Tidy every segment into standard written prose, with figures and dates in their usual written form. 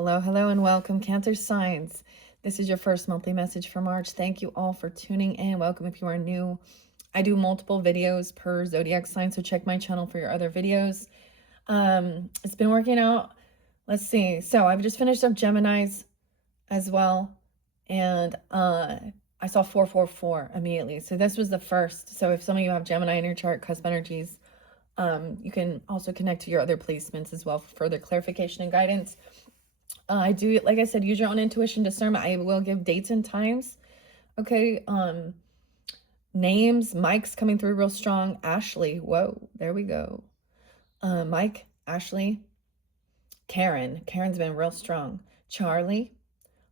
Hello, and welcome, Cancer Signs. This is your first monthly message for March. Thank you all for tuning in. Welcome if you are new. I do multiple videos per zodiac sign, so check my channel for your other videos. It's been working out. Let's see. So I've just finished up Gemini's as well, and I saw 444 immediately. So this was the first. So if some of you have Gemini in your chart, cusp energies, you can also connect to your other placements as well for further clarification and guidance. I do, like I said, use your own intuition, discernment. I will give dates and times. Okay. Names. Mike's coming through real strong. Ashley. Whoa, there we go. Mike, Ashley, Karen. Karen's been real strong. Charlie,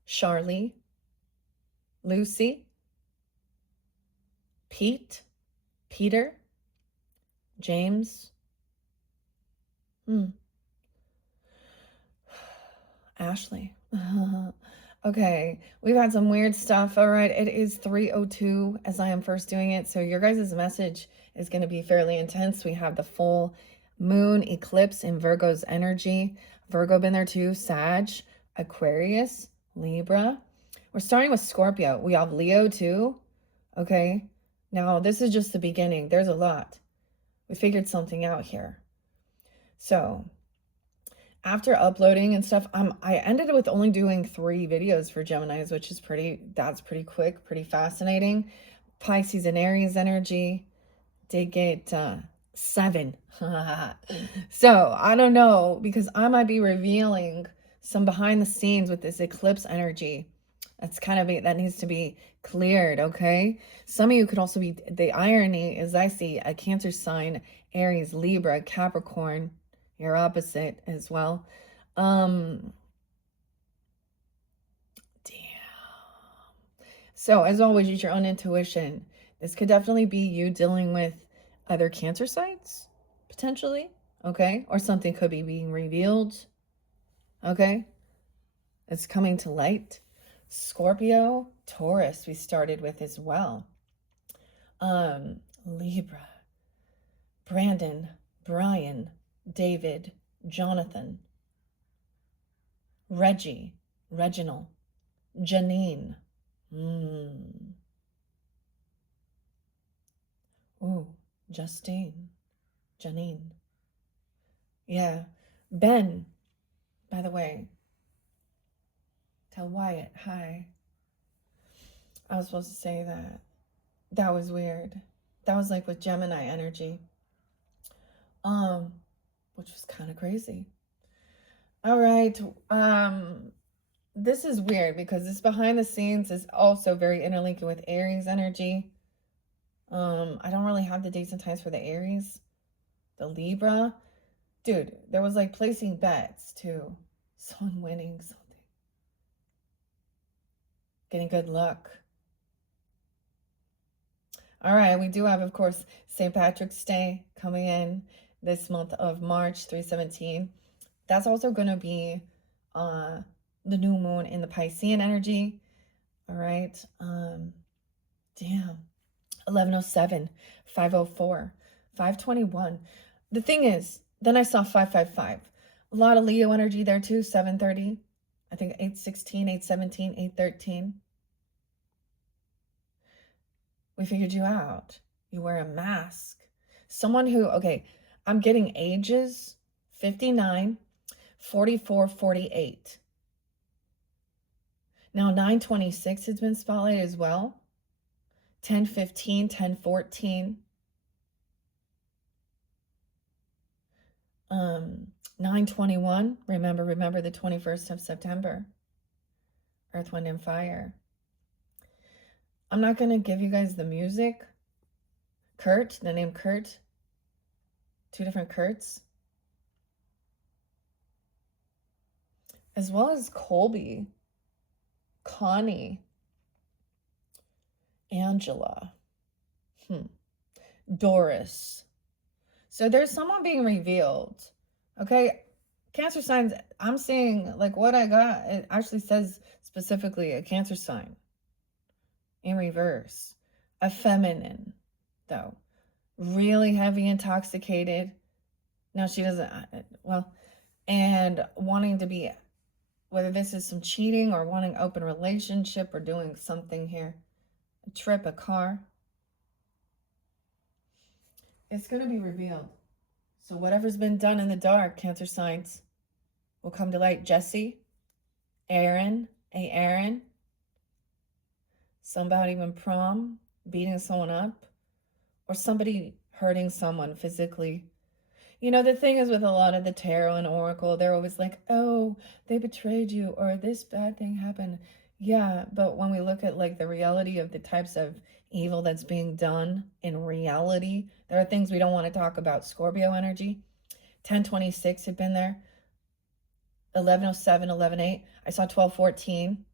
Charlie, Lucy, Pete, Peter, James, Ashley. Okay, we've had some weird stuff. All right, it is 3:02 as I am first doing it, so your guys' message is going to be fairly intense. We have the full moon eclipse in Virgo's energy. Virgo been there too. Sag, Aquarius, Libra. We're starting with Scorpio. We have Leo too. Okay, now this is just the beginning. There's a lot. We figured something out here. So after uploading and stuff, I ended with only doing 3 videos for Geminis, which is that's pretty quick, pretty fascinating. Pisces and Aries energy did get 7. So I don't know, because I might be revealing some behind the scenes with this eclipse energy. That needs to be cleared, okay? Some of you could also be, the irony is I see a Cancer sign, Aries, Libra, Capricorn, your opposite as well. Damn. So as always, use your own intuition. This could definitely be you dealing with other Cancer signs, potentially, okay? Or something could be being revealed, okay? It's coming to light. Scorpio, Taurus, we started with as well. Libra, Brandon, Brian, David, Jonathan, Reggie, Reginald, Janine. Ooh, Justine, Janine. Yeah, Ben, by the way. Tell Wyatt, hi. I was supposed to say that. That was weird. That was like with Gemini energy. Which was kind of crazy. All right. This is weird because this behind the scenes is also very interlinking with Aries energy. I don't really have the dates and times for the Aries. The Libra. Dude, there was like placing bets too. Someone winning something. Getting good luck. All right, we do have, of course, St. Patrick's Day coming in this month of March, 3/17. That's also going to be the new moon in the Piscean energy. All right. Damn. 11:07, 5:04, 5:21. The thing is, then I saw 5:55. A lot of Leo energy there too, 7:30. I think 8:16, 8:17, 8:13. We figured you out. You wear a mask. Someone who, okay, I'm getting ages 59, 44, 48. Now 9:26 has been spotlighted as well. 10:15, 10:14. 9:21. Remember the 21st of September. Earth, Wind, and Fire. I'm not going to give you guys the music. Kurt, the name Kurt. 2 different Kurts. As well as Colby, Connie, Angela, Doris. So there's someone being revealed. Okay, Cancer signs, I'm seeing like what I got. It actually says specifically a Cancer sign. In reverse. A feminine, though. Really heavy intoxicated. Now she doesn't, well, and wanting to be Whether this is some cheating or wanting open relationship or doing something here. A trip, a car. It's going to be revealed. So whatever's been done in the dark, Cancer signs, will come to light. Jesse, Aaron, Aaron, somebody in prom, beating someone up, or somebody hurting someone physically. You know, the thing is with a lot of the tarot and oracle, they're always like, oh, they betrayed you, or this bad thing happened. Yeah, but when we look at like the reality of the types of evil that's being done in reality, there are things we don't want to talk about. Scorpio energy, 1026 had been there, 1107, 118. I saw 1214.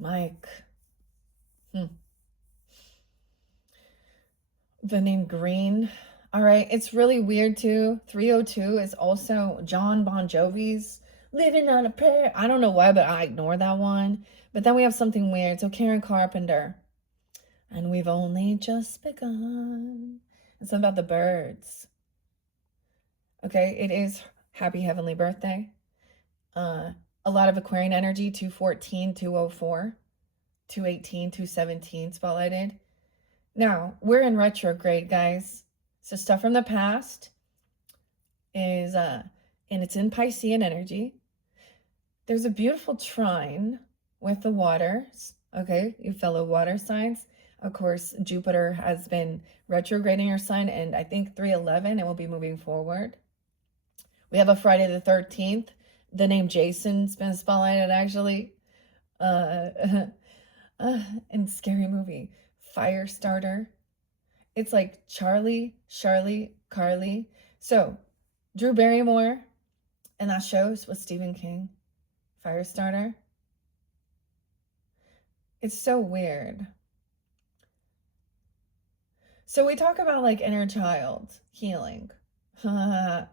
Mike. The name Green. All right, it's really weird too. 302 is also John Bon Jovi's Living on a Prayer. I don't know why, but I ignore that one. But then we have something weird. So Karen Carpenter. And we've only just begun. It's about the birds. Okay, it is Happy Heavenly Birthday. A lot of Aquarian energy, 214, 204, 218, 217 spotlighted. Now, we're in retrograde, guys. So stuff from the past is, and it's in Piscean energy. There's a beautiful trine with the waters, okay, you fellow water signs. Of course, Jupiter has been retrograding your sign, and I think 311, it will be moving forward. We have a Friday the 13th. The name Jason's been spotlighted, actually. In Scary Movie. Firestarter. It's like Charlie, Carly. So, Drew Barrymore, and that shows with Stephen King. Firestarter. It's so weird. So we talk about like inner child healing. And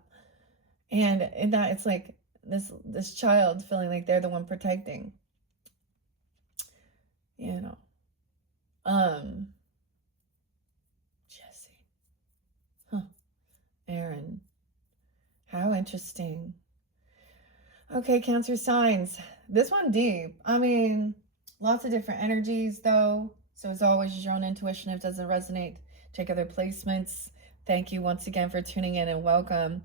in that it's like this child feeling like they're the one protecting. You know. Jesse. Aaron. How interesting. Okay, Cancer signs. This one deep. I mean, lots of different energies though. So as always, use your own intuition. If it doesn't resonate, check other placements. Thank you once again for tuning in and welcome.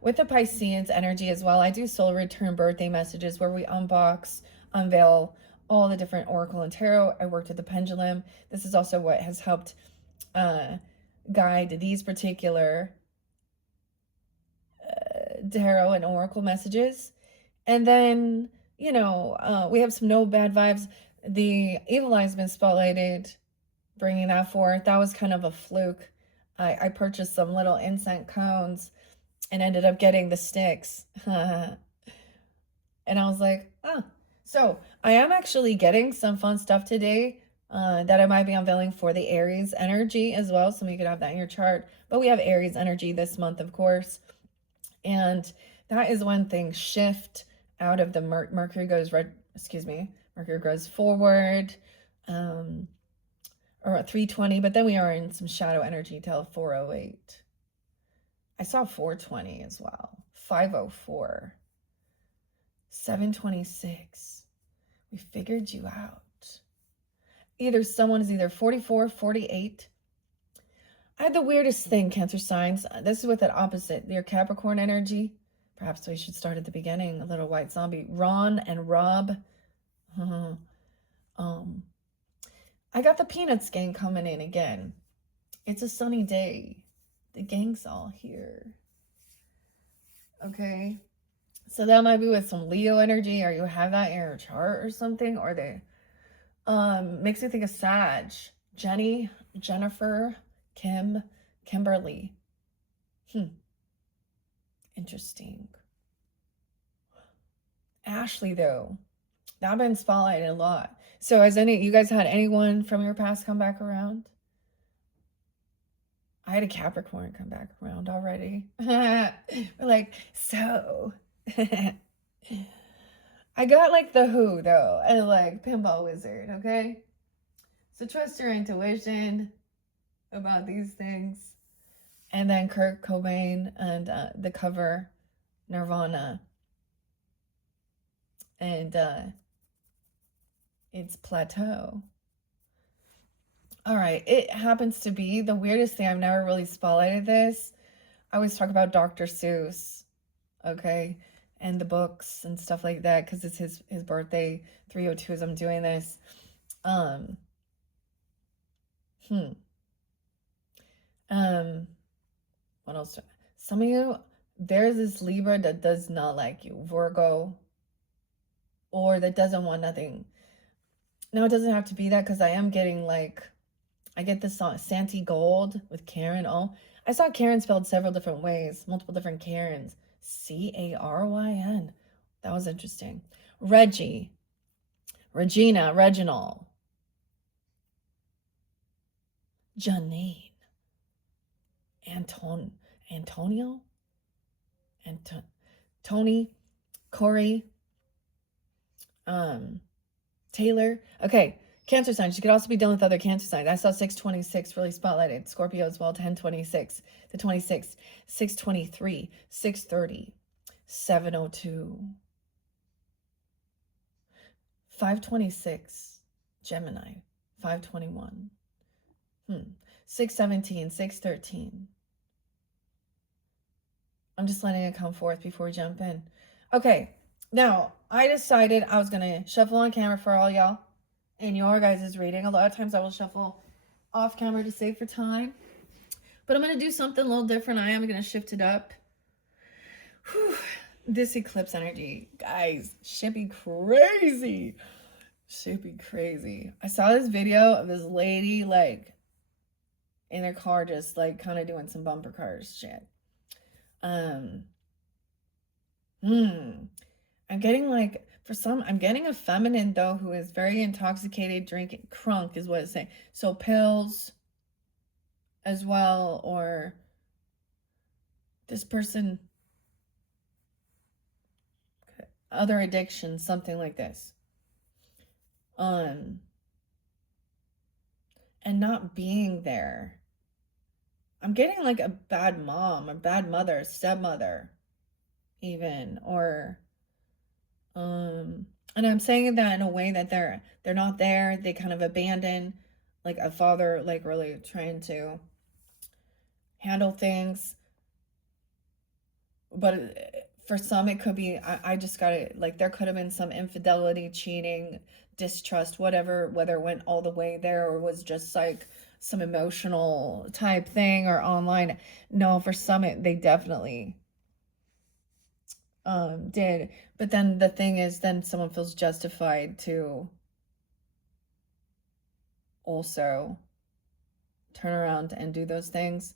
With the Pisceans energy as well, I do soul return birthday messages where we unbox, unveil all the different oracle and tarot. I worked with the pendulum. This is also what has helped guide these particular tarot and oracle messages. And then, you know, we have some no bad vibes. The Evil Eye's been spotlighted, bringing that forth. That was kind of a fluke. I purchased some little incense cones and ended up getting the sticks. And I was like, oh. So I am actually getting some fun stuff today that I might be unveiling for the Aries energy as well. So you could have that in your chart. But we have Aries energy this month, of course. And that is one thing. Shift out of the Mercury goes Mercury goes forward, or at 320, but then we are in some shadow energy till 408. I saw 420 as well. 504. 726. We figured you out. Either someone is either 44, 48. I had the weirdest thing, Cancer signs. This is with that opposite, your Capricorn energy. Perhaps we should start at the beginning. A little white zombie. Ron and Rob. I got the Peanuts gang coming in again. It's a sunny day. The gang's all here. Okay. So that might be with some Leo energy, or you have that in your chart or something, or they makes me think of Sag. Jenny, Jennifer, Kim, Kimberly. Interesting. Ashley, though, that been spotlighted a lot. So has you guys had anyone from your past come back around? I had a Capricorn come back around already. We're like, so. I got like the Who though, and like Pinball Wizard, okay? So trust your intuition about these things. And then Kurt Cobain and the cover, Nirvana. and it's plateau. All right, it happens to be the weirdest thing. I've never really spotlighted this. I always talk about Dr. Seuss, okay, and the books and stuff like that because it's his birthday. 302 as I'm doing this. Um, hmm. Um, what else? Some of you, there's this Libra that does not like you, Virgo, or that doesn't want nothing. No, it doesn't have to be that because I am getting like, I get this song, Santi Gold with Karen. Oh, I saw Karen spelled several different ways, multiple different Karens. Caryn. That was interesting. Reggie, Regina, Reginald, Janine, Antonio, Tony, Corey, Taylor. Okay, Cancer signs. You could also be dealing with other Cancer signs. I saw 626 really spotlighted. Scorpio as well, 1026, the 26th, 623, 630, 702, 526, Gemini, 521, 617, 613. I'm just letting it come forth before we jump in. Okay, now I decided I was going to shuffle on camera for all y'all and your guys' reading. A lot of times I will shuffle off camera to save for time. But I'm going to do something a little different. I am going to shift it up. Whew. This eclipse energy, guys, should be crazy. Should be crazy. I saw this video of this lady, like, in her car just, like, kind of doing some bumper cars shit. I'm getting, like, I'm getting a feminine, though, who is very intoxicated, drinking, crunk is what it's saying. So pills as well, or this person, other addictions, something like this. And not being there. I'm getting like a bad mom, a bad mother, stepmother, even, or and I'm saying that in a way that they're not there. They kind of abandon, like a father, like really trying to handle things. But for some, it could be, I just got it, like there could have been some infidelity, cheating, distrust, whatever, whether it went all the way there or was just like some emotional type thing or online. No, for some, they definitely did. But then the thing is, then someone feels justified to also turn around and do those things.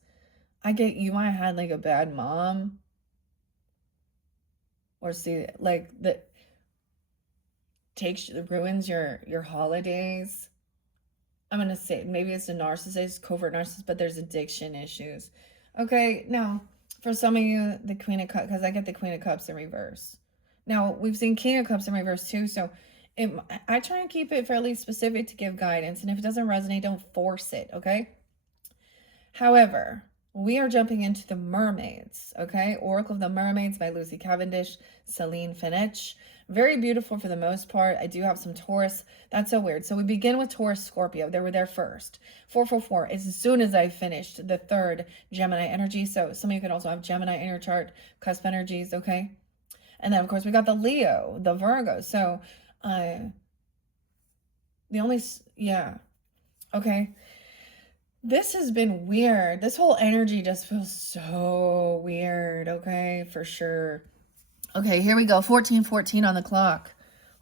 I get you might have had like a bad mom, or see like that ruins your holidays. I'm gonna say maybe it's a narcissist, covert narcissist, but there's addiction issues. Okay, now for some of you, the Queen of Cups, because I get the Queen of Cups in reverse. Now we've seen King of Cups in reverse too, so I try and keep it fairly specific to give guidance, and if it doesn't resonate, don't force it, okay? However, we are jumping into the Mermaids, okay? Oracle of the Mermaids by Lucy Cavendish, Celine Finech. Very beautiful for the most part. I do have some Taurus. That's so weird. So we begin with Taurus, Scorpio. They were there first. 444, as soon as I finished the third Gemini energy. So some of you could also have Gemini in your chart, cusp energies, okay? And then, of course, we got the Leo, the Virgo. So yeah, okay. This has been weird. This whole energy just feels so weird, okay? For sure. Okay, here we go. 14:14 on the clock.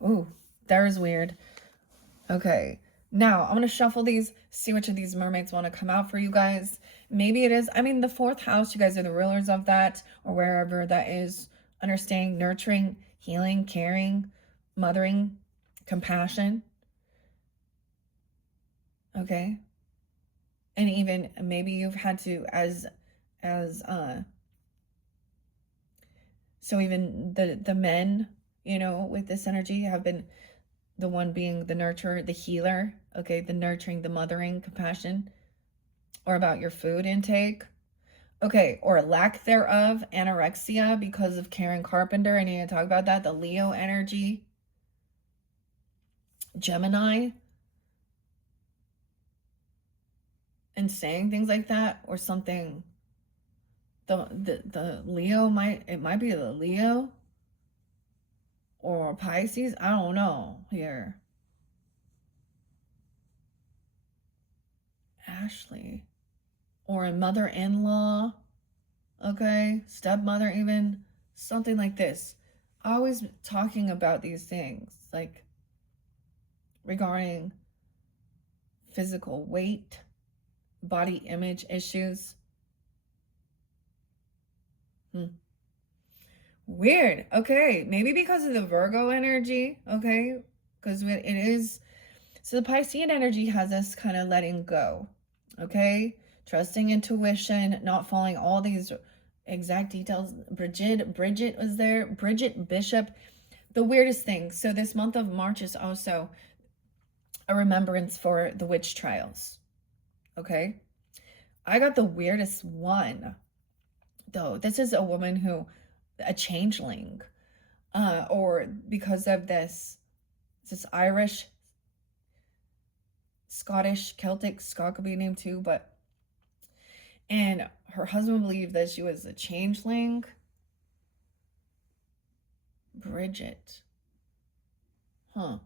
Ooh, there's weird. Okay. Now, I'm going to shuffle these, see which of these mermaids want to come out for you guys. Maybe it is, I mean, the fourth house, you guys are the rulers of that, or wherever that is. Understanding, nurturing, healing, caring, mothering, compassion. Okay. And even maybe you've had to so even the men, you know, with this energy have been the one being the nurturer, the healer, okay, the nurturing, the mothering, compassion, or about your food intake, okay, or lack thereof, anorexia because of Karen Carpenter. I need to talk about that, the Leo energy, Gemini and saying things like that, or something. The Leo might be the Leo or Pisces. I don't know here. Ashley. Or a mother-in-law. Okay, stepmother, even something like this. Always talking about these things, like regarding physical weight, body image issues. Weird. Okay, maybe because of the Virgo energy. Okay, because it is. So the Piscean energy has us kind of letting go. Okay, trusting intuition, not following all these exact details. Bridget was there. Bridget Bishop. The weirdest thing. So this month of March is also a remembrance for the witch trials. Okay, I got the weirdest one though. This is a woman who, a changeling, or because of this Irish, Scottish, Celtic. Scott could be named too, but and her husband believed that she was a changeling. Bridget. Huh.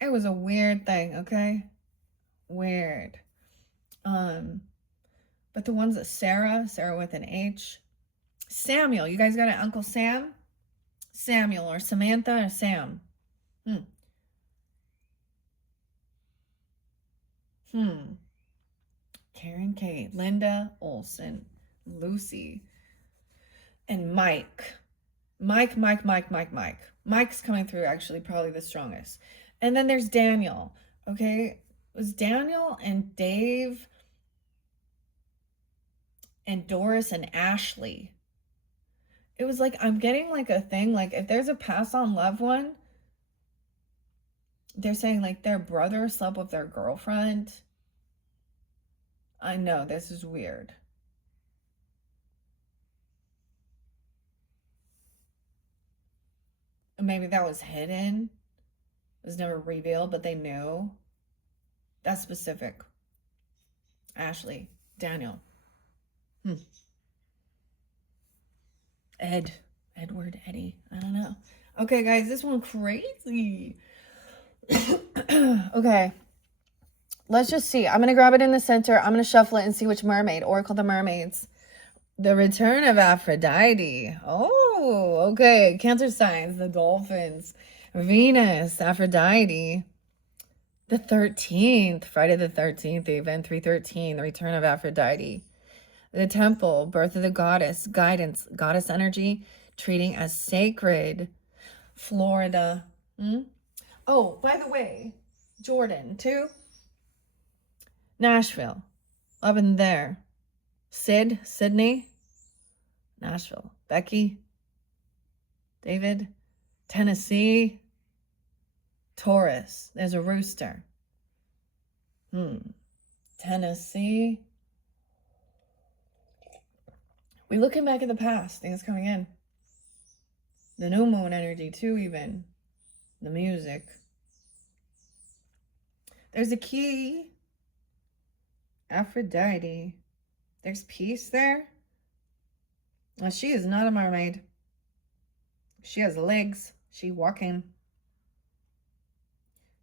It was a weird thing, okay? Weird. But the ones that Sarah with an H. Samuel. You guys got an Uncle Sam? Samuel or Samantha or Sam? Karen Kate, Linda Olson, Lucy, and Mike. Mike's coming through, actually, probably the strongest. And then there's Daniel. Okay, it was Daniel and Dave and Doris and Ashley. It was like, I'm getting like a thing, like if there's a pass on loved one, they're saying like their brother slept with their girlfriend. I know, this is weird. Maybe that was hidden. It was never revealed, but they knew. That's specific. Ashley, Daniel. Edward, Eddie. I don't know. Okay, guys, this one crazy. Okay. Let's just see. I'm going to grab it in the center. I'm going to shuffle it and see which mermaid. Oracle of the Mermaids. The return of Aphrodite. Oh, okay. Cancer signs, the dolphins. Venus, Aphrodite. The 13th, Friday the 13th, even 313, the return of Aphrodite. The temple, birth of the goddess, guidance, goddess energy, treating as sacred. Florida. Oh, by the way, Jordan, too. Nashville, up in there. Sydney, Nashville. Becky, David, Tennessee, Taurus. There's a rooster. Tennessee. We're looking back at the past. Things coming in. The new moon energy too, even. The music. There's a key. Aphrodite. There's peace there. Well, she is not a mermaid. She has legs. She walking.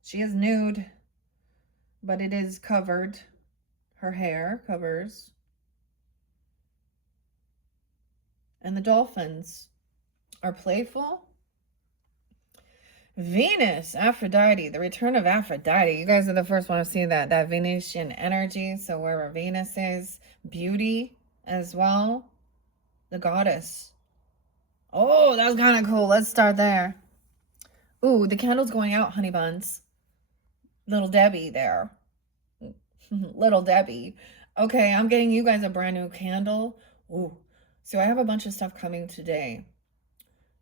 She is nude, but it is covered. Her hair covers. And the dolphins are playful. Venus, Aphrodite, the return of Aphrodite. You guys are the first one to see that Venusian energy. So wherever Venus is, beauty as well. The goddess. Oh, that was kind of cool. Let's start there. Ooh, the candle's going out, honey buns. Little Debbie there. Little Debbie. Okay, I'm getting you guys a brand new candle. Ooh. So I have a bunch of stuff coming today.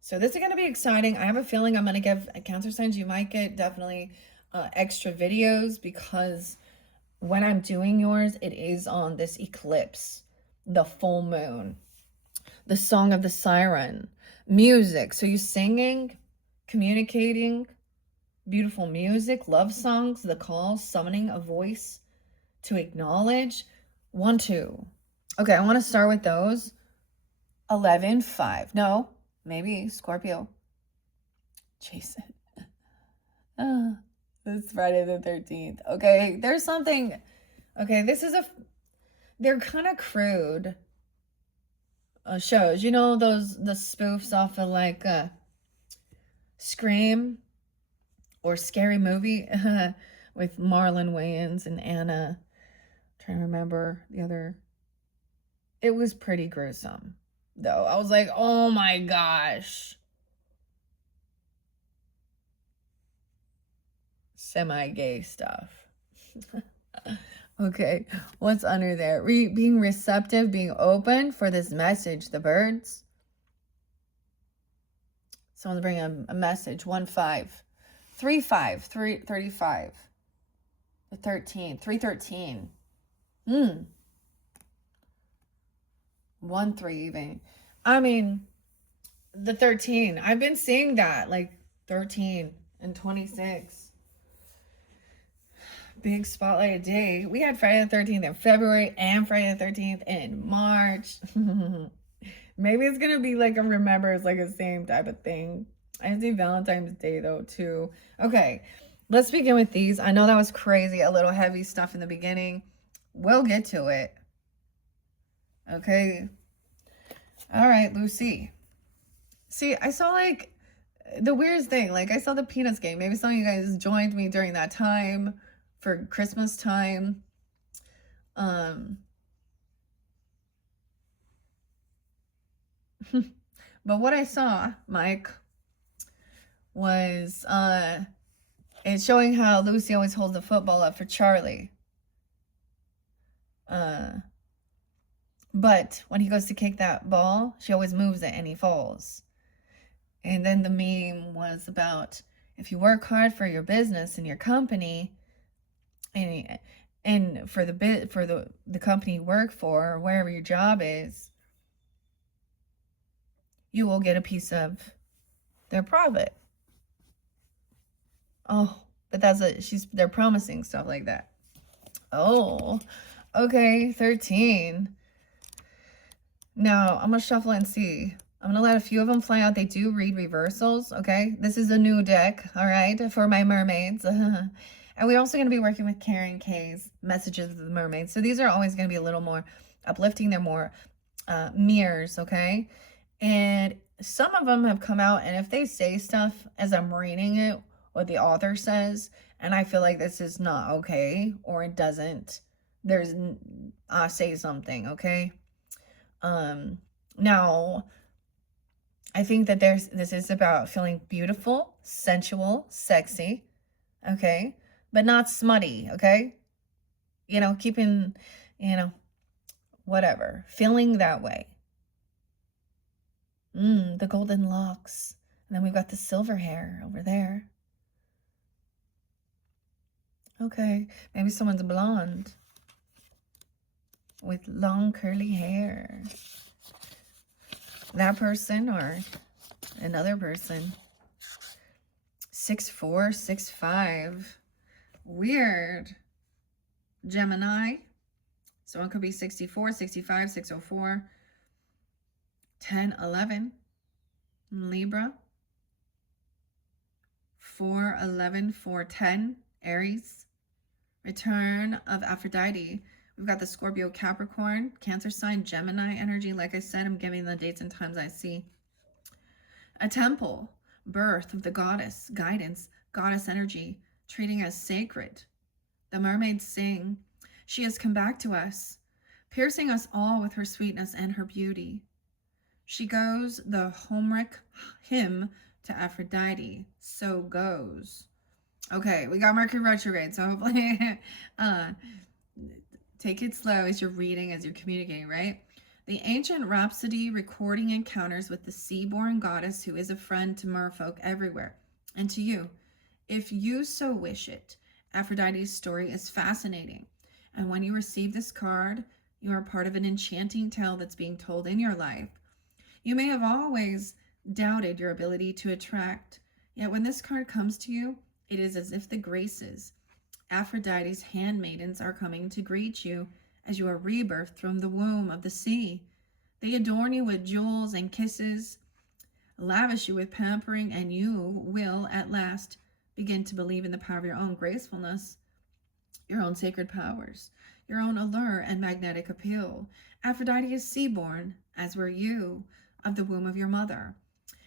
So this is going to be exciting. I have a feeling I'm going to give Cancer signs. You might get definitely extra videos because when I'm doing yours, it is on this eclipse, the full moon, the song of the siren, music. So you're singing, communicating, beautiful music, love songs, the call, summoning a voice to acknowledge. 1, 2. Okay, I want to start with those. 11, 5. No, maybe Scorpio. Jason. It's Friday the 13th. Okay, there's something. Okay, they're kind of crude shows. You know, the spoofs off of like Scream or Scary Movie with Marlon Wayans and Anna. I'm trying to remember the other. It was pretty gruesome, though. I was like, oh my gosh. Semi-gay stuff. Okay, what's under there? Being receptive, being open for this message. The birds. Someone's bringing a message. 1, 5. 3, 5. 35. The 13. 313. 1, 3 even. I mean, the 13. I've been seeing that. Like 13 and 26. Big spotlight day. We had Friday the 13th in February and Friday the 13th in March. Maybe it's gonna be like a remember, it's like the same type of thing. I see Valentine's Day though too. Okay, let's begin with these. I know that was crazy, a little heavy stuff in the beginning. We'll get to it. Okay. All right, Lucy. See, I saw like the weirdest thing. Like I saw the Peanuts game. Maybe some of you guys joined me during that time for Christmas time. But what I saw, Mike, was it's showing how Lucy always holds the football up for Charlie. But when he goes to kick that ball, she always moves it and he falls. And then the meme was about if you work hard for your business and your company, and for the company you work for, or wherever your job is, you will get a piece of their profit. Oh, but they're promising stuff like that. Oh, okay, 13. Now, I'm going to shuffle and see. I'm going to let a few of them fly out. They do read reversals, okay? This is a new deck, all right, for my mermaids. And we're also going to be working with Karen K's Messages of the Mermaids. So these are always going to be a little more uplifting. They're more mirrors, okay? And some of them have come out, and if they say stuff as I'm reading it, what the author says, and I feel like this is not okay, or it doesn't, say something, okay? Now, I think that this is about feeling beautiful, sensual, sexy, okay? But not smutty, okay? You know, keeping, whatever, feeling that way. The golden locks. And then we've got the silver hair over there. Okay, maybe someone's blonde with long curly hair. That person or another person. 6'4", 6'5". Weird. Gemini. So it could be 64, 65, 604. 10, 11. Libra. 4, 11, 4, 10. Aries. Return of Aphrodite. We've got the Scorpio, Capricorn, Cancer sign, Gemini energy. Like I said, I'm giving the dates and times I see. A temple, birth of the goddess, guidance, goddess energy, treating as sacred. The mermaids sing. She has come back to us, piercing us all with her sweetness and her beauty. She goes the Homeric hymn to Aphrodite. So goes. Okay, we got Mercury retrograde, so hopefully take it slow as you're reading, as you're communicating, right? The ancient rhapsody recording encounters with the sea-born goddess who is a friend to merfolk everywhere, and to you, if you so wish it. Aphrodite's story is fascinating, and when you receive this card, you are part of an enchanting tale that's being told in your life. You may have always doubted your ability to attract, yet when this card comes to you, It is as if the Graces, Aphrodite's handmaidens, are coming to greet you as you are rebirthed from the womb of the sea. They adorn you with jewels and kisses, lavish you with pampering, and you will at last begin to believe in the power of your own gracefulness, your own sacred powers, your own allure and magnetic appeal. Aphrodite is sea-born, as were you, of the womb of your mother.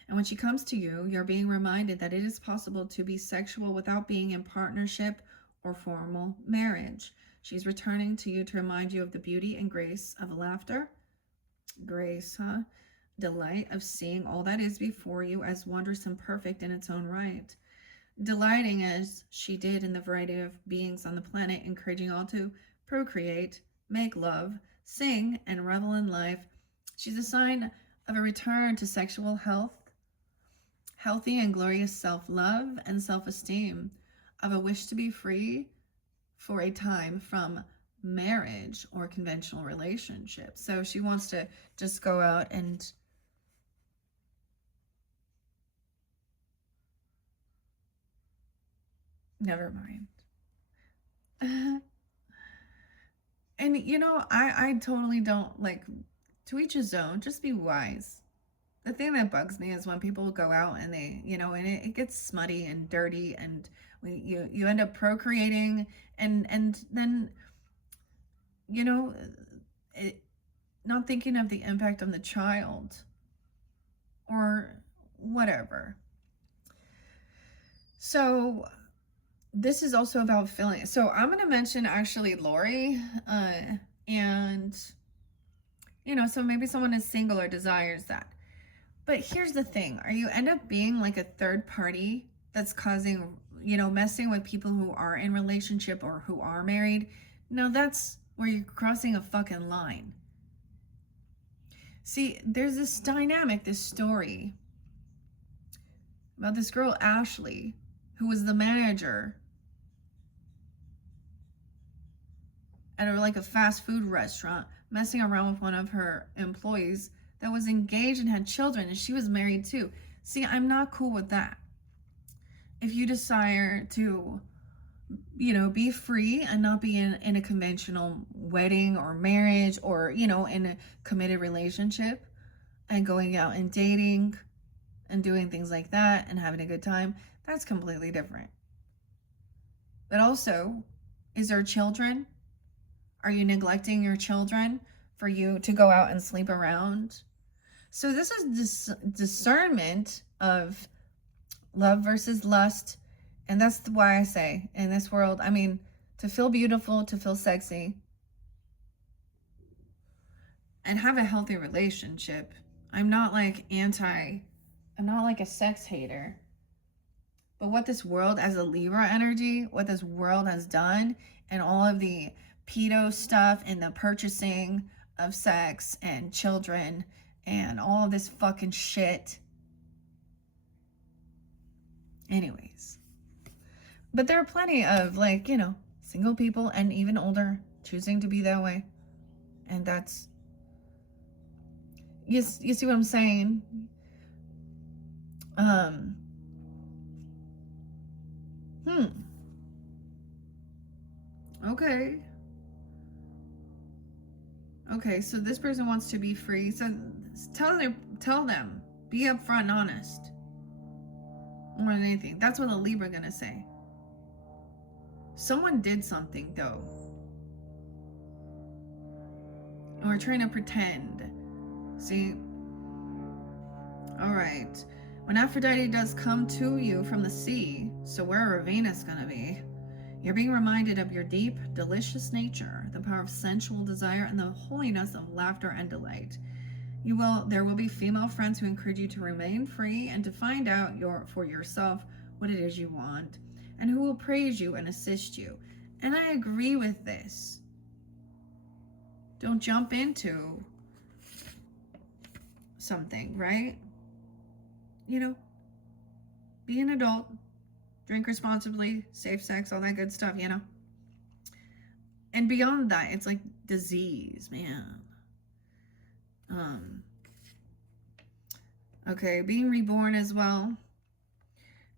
And when she comes to you, you're being reminded that it is possible to be sexual without being in partnership or formal marriage. She's returning to you to remind you of the beauty and grace of laughter. Grace, huh? Delight of seeing all that is before you as wondrous and perfect in its own right. Delighting as she did in the variety of beings on the planet, encouraging all to procreate, make love, sing, and revel in life. She's a sign of a return to sexual health, healthy and glorious self-love and self-esteem, of a wish to be free for a time from marriage or conventional relationships. So she wants to just go out and never mind. And you know, I totally don't like, to each his own, just be wise. The thing that bugs me is when people go out and they, you know, and it gets smutty and dirty, and you end up procreating, and then, you know, not thinking of the impact on the child or whatever. So this is also about feeling. So I'm going to mention actually Lori, and, you know, so maybe someone is single or desires that. But here's the thing, are you end up being like a third party that's causing, you know, messing with people who are in relationship or who are married? No, that's where you're crossing a fucking line. See, there's this dynamic, this story about this girl, Ashley, who was the manager at like a fast food restaurant, messing around with one of her employees that was engaged and had children, and she was married too. See, I'm not cool with that. If you desire to, you know, be free and not be in a conventional wedding or marriage, or, you know, in a committed relationship and going out and dating and doing things like that and having a good time, that's completely different. But also, is there children? Are you neglecting your children for you to go out and sleep around? So this is discernment of love versus lust. And that's why I say, in this world, I mean, to feel beautiful, to feel sexy, and have a healthy relationship. I'm not like I'm not like a sex hater. But what this world, as a Libra energy, what this world has done, and all of the pedo stuff and the purchasing of sex and children and all of this fucking shit. Anyways. But there are plenty of, like, you know, single people and even older choosing to be that way. And that's, you see what I'm saying? Okay. Okay, so this person wants to be free. So tell them, be upfront and honest. More than anything. That's what a Libra gonna say. Someone did something though. And we're trying to pretend. See? Alright. When Aphrodite does come to you from the sea, so wherever Venus gonna be, you're being reminded of your deep, delicious nature, the power of sensual desire, and the holiness of laughter and delight. There will be female friends who encourage you to remain free and to find out for yourself what it is you want, and who will praise you and assist you. And I agree with this. Don't jump into something, right? You know, be an adult, drink responsibly, safe sex, all that good stuff, you know. And beyond that, it's like disease, man. Okay, being reborn as well.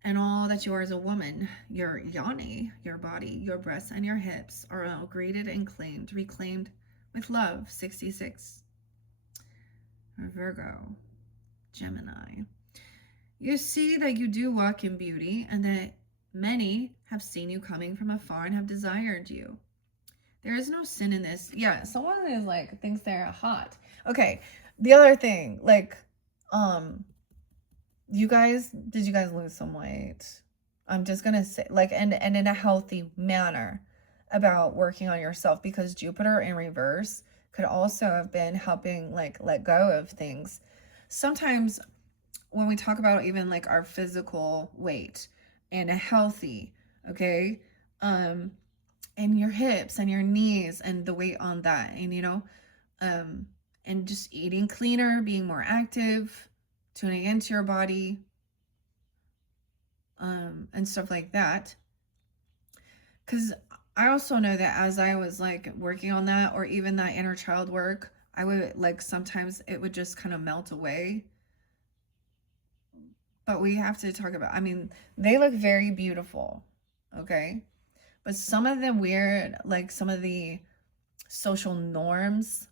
And all that you are as a woman, your yoni, your body, your breasts, and your hips are all graded and claimed, reclaimed with love. 66. Virgo, Gemini. You see that you do walk in beauty and that many have seen you coming from afar and have desired you. There is no sin in this. Yeah, someone is like, thinks they're hot. Okay, the other thing, like, did you guys lose some weight? I'm just gonna say, like, and in a healthy manner about working on yourself, because Jupiter in reverse could also have been helping, like, let go of things. Sometimes when we talk about even like our physical weight and a healthy, okay, and your hips and your knees and the weight on that, and and just eating cleaner, being more active, tuning into your body, and stuff like that. Because I also know that as I was like working on that, or even that inner child work, I would like, sometimes it would just kind of melt away. But we have to talk about, I mean, they look very beautiful, okay? But some of the weird, like some of the social norms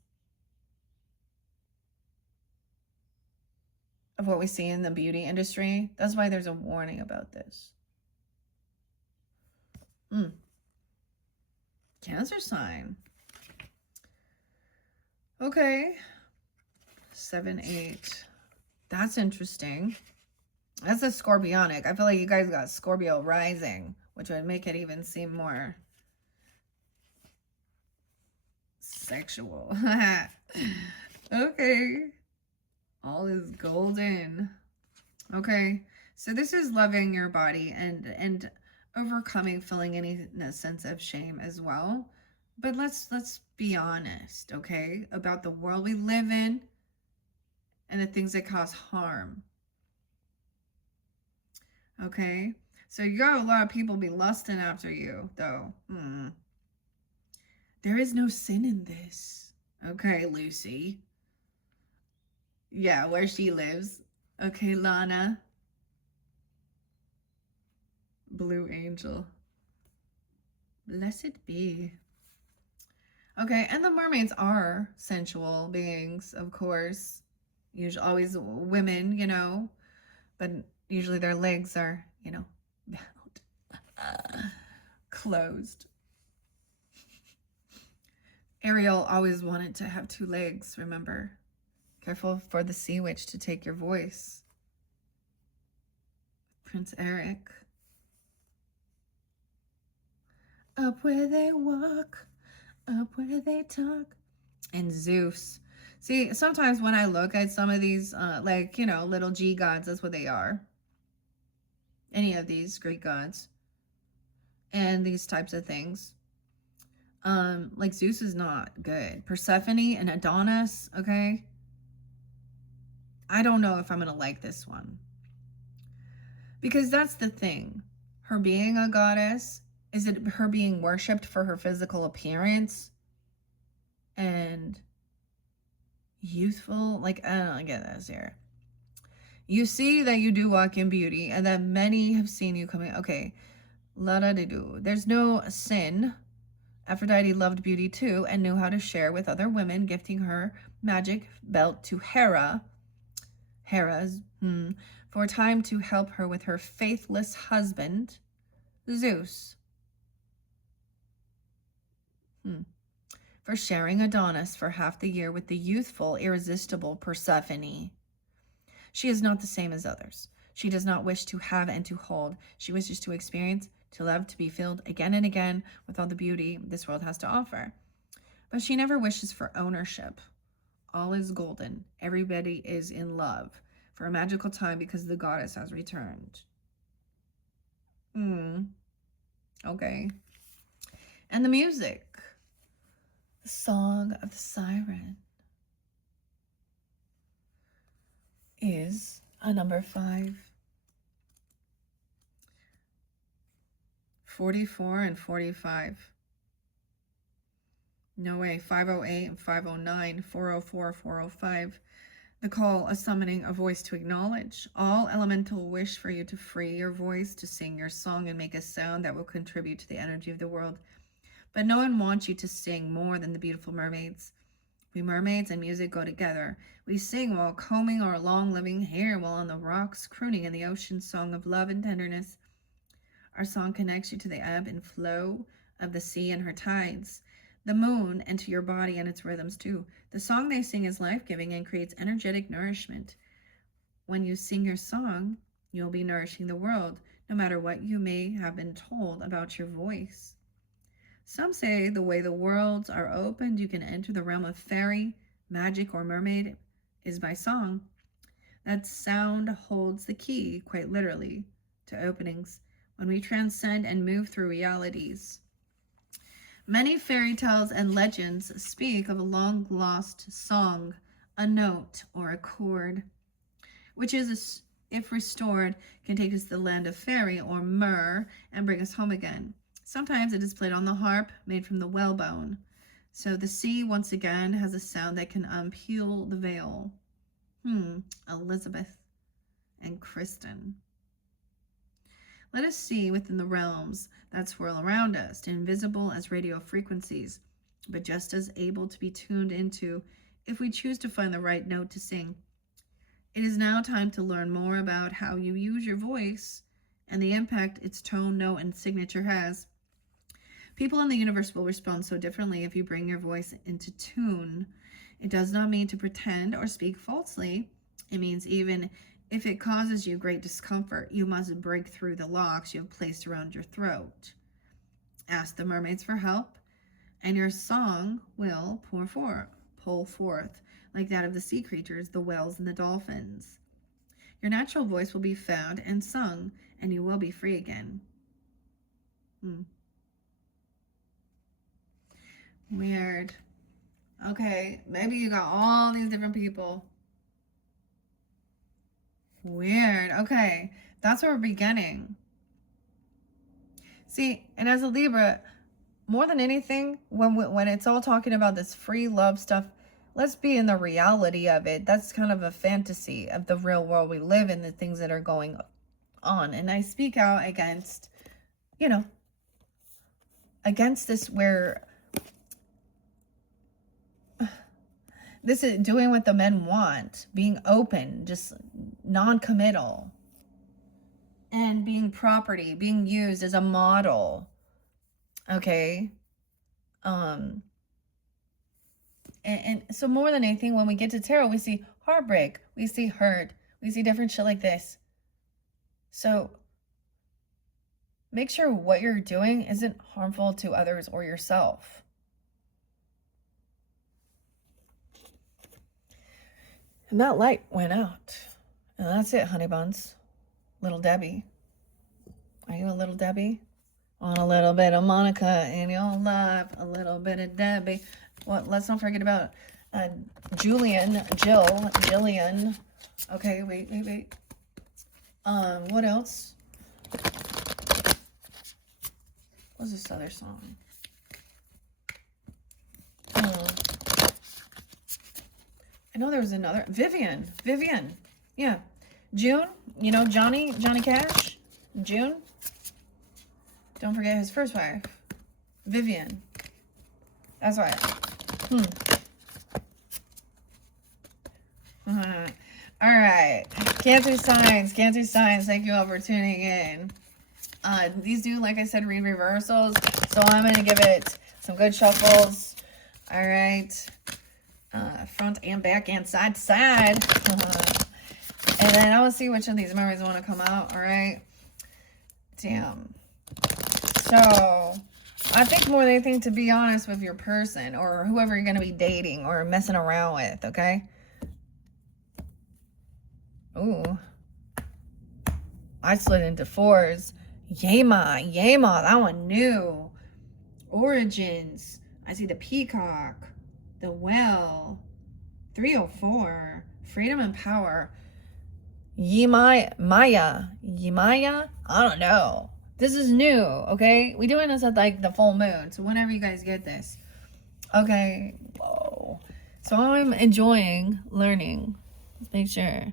of what we see in the beauty industry, that's why there's a warning about this. Cancer sign. Okay. 7, 8. That's interesting. That's a scorpionic. I feel like you guys got Scorpio rising, which would make it even seem more sexual. Okay. All is golden. Okay. So this is loving your body and overcoming feeling any sense of shame as well. But let's be honest, okay, about the world we live in and the things that cause harm. Okay? So you got a lot of people be lusting after you, though. There is no sin in this. Okay, Lucy. Yeah, where she lives. Okay, Lana. Blue Angel. Blessed be. Okay, and the mermaids are sensual beings, of course. Usually, always women, but usually their legs are, closed. Ariel always wanted to have 2 legs, remember? Careful for the sea witch to take your voice. Prince Eric. Up where they walk, up where they talk. And Zeus. See, sometimes when I look at some of these, like, little G gods, that's what they are. Any of these Greek gods. And these types of things. Like Zeus is not good. Persephone and Adonis, okay? I don't know if I'm gonna like this one. Because that's the thing. Her being a goddess, is it her being worshipped for her physical appearance and youthful? Like, I don't get this here. You see that you do walk in beauty and that many have seen you coming. Okay, la-da-de-do. There's no sin. Aphrodite loved beauty too and knew how to share with other women, gifting her magic belt to Hera's, for a time to help her with her faithless husband, Zeus. For sharing Adonis for half the year with the youthful, irresistible Persephone. She is not the same as others. She does not wish to have and to hold. She wishes to experience, to love, to be filled again and again with all the beauty this world has to offer. But she never wishes for ownership. All is golden. Everybody is in love for a magical time because the goddess has returned. Okay. And the music. The Song of the Siren is a number 5. 44 and 45. No way. 508 and 509. 404, 405. The call, a summoning, a voice to acknowledge. All elemental wish for you to free your voice, to sing your song and make a sound that will contribute to the energy of the world. But no one wants you to sing more than the beautiful mermaids. We mermaids and music go together. We sing while combing our long living hair, while on the rocks, crooning in the ocean's song of love and tenderness. Our song connects you to the ebb and flow of the sea and her tides, the moon, and to your body and its rhythms too. The song they sing is life-giving and creates energetic nourishment. When you sing your song, you'll be nourishing the world, no matter what you may have been told about your voice. Some say the way the worlds are opened, you can enter the realm of fairy, magic, or mermaid is by song. That sound holds the key, quite literally, to openings when we transcend and move through realities. Many fairy tales and legends speak of a long-lost song, a note, or a chord, which is, if restored, can take us to the land of fairy or mer and bring us home again. Sometimes it is played on the harp made from the whalebone. So the sea, once again, has a sound that can unpeel the veil. Elizabeth and Kristen. Let us see within the realms that swirl around us, invisible as radio frequencies, but just as able to be tuned into if we choose to find the right note to sing. It is now time to learn more about how you use your voice and the impact its tone, note, and signature has. People in the universe will respond so differently if you bring your voice into tune. It does not mean to pretend or speak falsely. It means even if it causes you great discomfort, you must break through the locks you have placed around your throat. Ask the mermaids for help, and your song will pull forth, like that of the sea creatures, the whales, and the dolphins. Your natural voice will be found and sung, and you will be free again. Weird. Okay, maybe you got all these different people. Weird. Okay, that's where we're beginning. See, and as a Libra, more than anything, when it's all talking about this free love stuff, let's be in the reality of it. That's kind of a fantasy of the real world we live in, the things that are going on. And I speak out against, against this where this is doing what the men want, being open, just non-committal, and being property, being used as a model. Okay. And so more than anything, when we get to tarot, we see heartbreak, we see hurt, we see different shit like this. So make sure what you're doing isn't harmful to others or yourself. And that light went out. And that's it, honey buns. Little Debbie. Are you a little Debbie? On a little bit of Monica in your life, a little bit of Debbie. Well, let's not forget about Jillian. Okay, wait. What else? What's this other song? I know there was another. Vivian. Yeah. June, Johnny Cash. June. Don't forget his first wife. Vivian. That's right. All right. Cancer signs. Thank you all for tuning in. These do, like I said, read reversals. So I'm going to give it some good shuffles. All right. Front and back and side to side. And then I will see which of these mermaids want to come out. All right. Damn. So I think more than anything, to be honest with your person or whoever you're going to be dating or messing around with. Okay. Ooh. I slid into fours. Yema. That one new. Origins. I see the peacock. The well. 304. Freedom and power. Yemaya. I don't know. This is new, okay? We're doing this at like the full moon. So whenever you guys get this. Okay. Whoa. So I'm enjoying learning Let's make sure.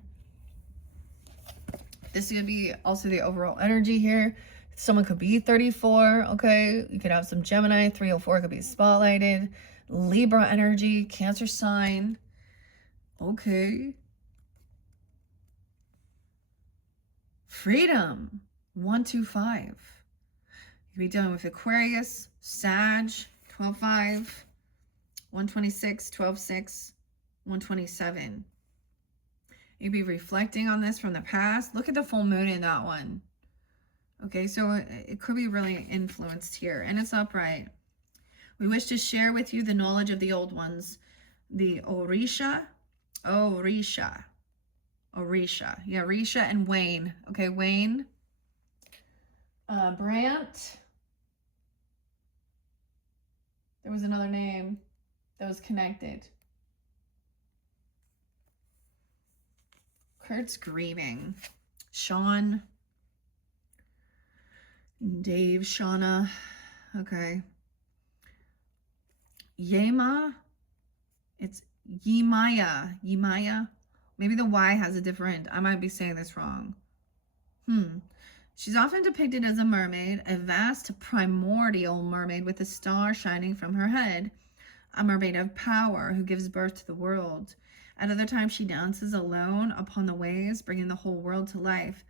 This is going to be also the overall energy here. Someone could be 34, okay? You could have some Gemini. 304 could be spotlighted. Libra energy, Cancer sign. Okay. Freedom, 125. You could be dealing with Aquarius, Sag, 12-5, 126, 12-6, 127. You'd be reflecting on this from the past. Look at the full moon in that one. Okay, so it could be really influenced here, and it's upright. We wish to share with you the knowledge of the old ones. The Orisha. Yeah, Risha and Wayne. Okay, Wayne. Brant. There was another name that was connected. Kurt's grieving. Sean. Dave, Shauna. Okay. Yema. It's Yemaya. Maybe the Y has a different, I might be saying this wrong. She's often depicted as a mermaid, a vast primordial mermaid with a star shining from her head, a mermaid of power who gives birth to the world. At other times, she dances alone upon the waves, bringing the whole world to life.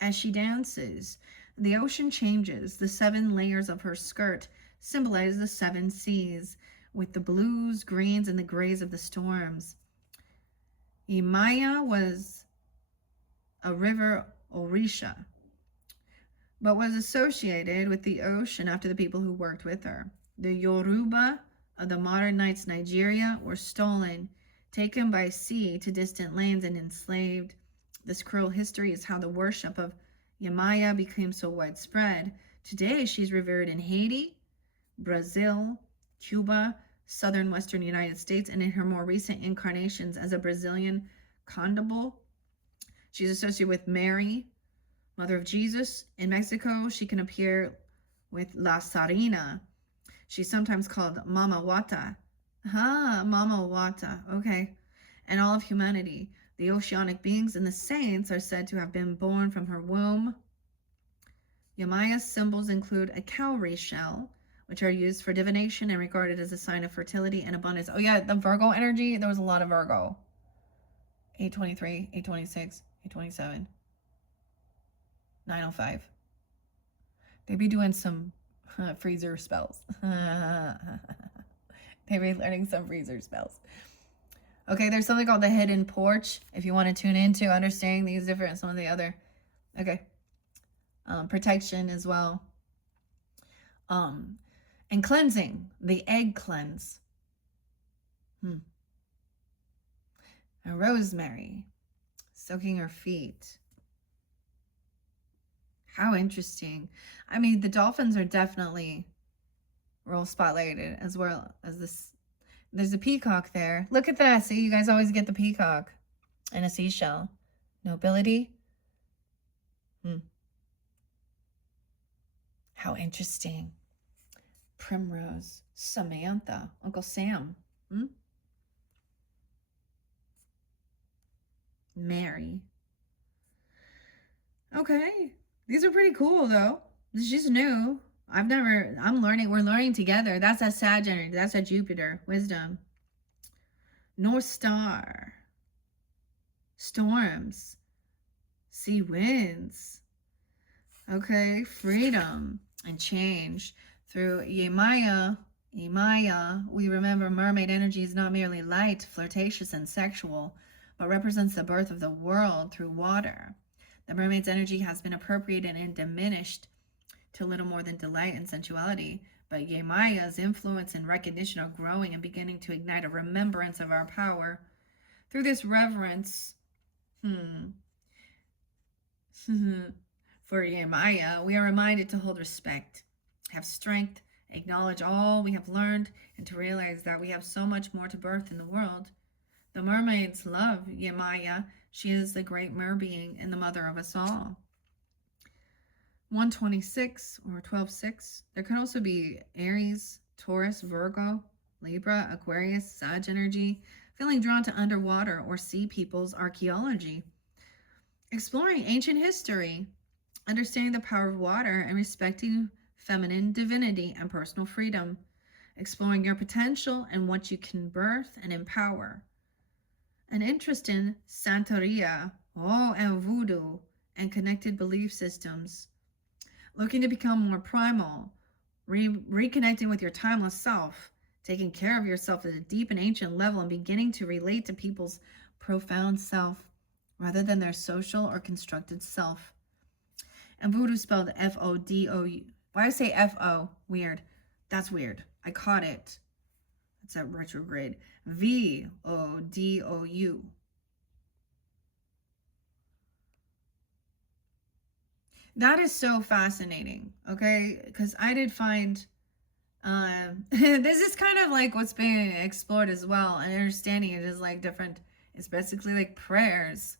As she dances, the ocean changes. The 7 layers of her skirt symbolize the 7 seas, with the blues, greens, and the grays of the storms. Imaya was a river Orisha, but was associated with the ocean after the people who worked with her. The Yoruba of the modern night's Nigeria were stolen, taken by sea to distant lands, and enslaved. This cruel history is how the worship of Yemaya became so widespread. Today, she's revered in Haiti, Brazil, Cuba, southern western United States, and in her more recent incarnations as a Brazilian condable. She's associated with Mary, Mother of Jesus. In Mexico, she can appear with La Sarina. She's sometimes called Mama Wata. Mama Wata. Okay. And all of humanity, the oceanic beings and the saints are said to have been born from her womb. Yemaya's symbols include a cowrie shell, which are used for divination and regarded as a sign of fertility and abundance. Oh yeah, the Virgo energy, there was a lot of Virgo. 823, 826, 827, 905. They'd be doing some freezer spells. They'd be learning some freezer spells. Okay, there's something called the hidden porch. If you want to tune into understanding these different, some of the other. Okay. Protection as well. And cleansing, the egg cleanse. And rosemary, soaking her feet. How interesting. I mean, the dolphins are definitely role spotlighted as well as this. There's a peacock there. Look at that. See, you guys always get the peacock and a seashell. Nobility. How interesting. Primrose. Samantha. Uncle Sam. Mary. Okay. These are pretty cool, though. She's new. We're learning together. That's a Sag energy. That's a Jupiter. Wisdom. North Star. Storms. Sea winds. Okay. Freedom and change. Through Yemaya, we remember mermaid energy is not merely light, flirtatious, and sexual, but represents the birth of the world through water. The mermaid's energy has been appropriated and diminished to little more than delight and sensuality, but Yemaya's influence and recognition are growing and beginning to ignite a remembrance of our power. Through this reverence for Yemaya, we are reminded to hold respect, have strength, acknowledge all we have learned, and to realize that we have so much more to birth in the world. The mermaids love Yemaya. She is the great mer-being and the mother of us all. 126 or 12-6. There can also be Aries, Taurus, Virgo, Libra, Aquarius, Sag energy, feeling drawn to underwater or sea peoples archaeology, exploring ancient history, understanding the power of water and respecting feminine divinity and personal freedom, exploring your potential and what you can birth and empower. An interest in Santeria, and voodoo, and connected belief systems, looking to become more primal, reconnecting with your timeless self, taking care of yourself at a deep and ancient level, and beginning to relate to people's profound self rather than their social or constructed self. And voodoo spelled F-O-D-O-U. Why do I say F-O? Weird. That's weird. I caught it. That's at retrograde. V-O-D-O-U. That is so fascinating, okay? Because I did find this is kind of like what's being explored as well, and understanding it is like different. It's basically like prayers,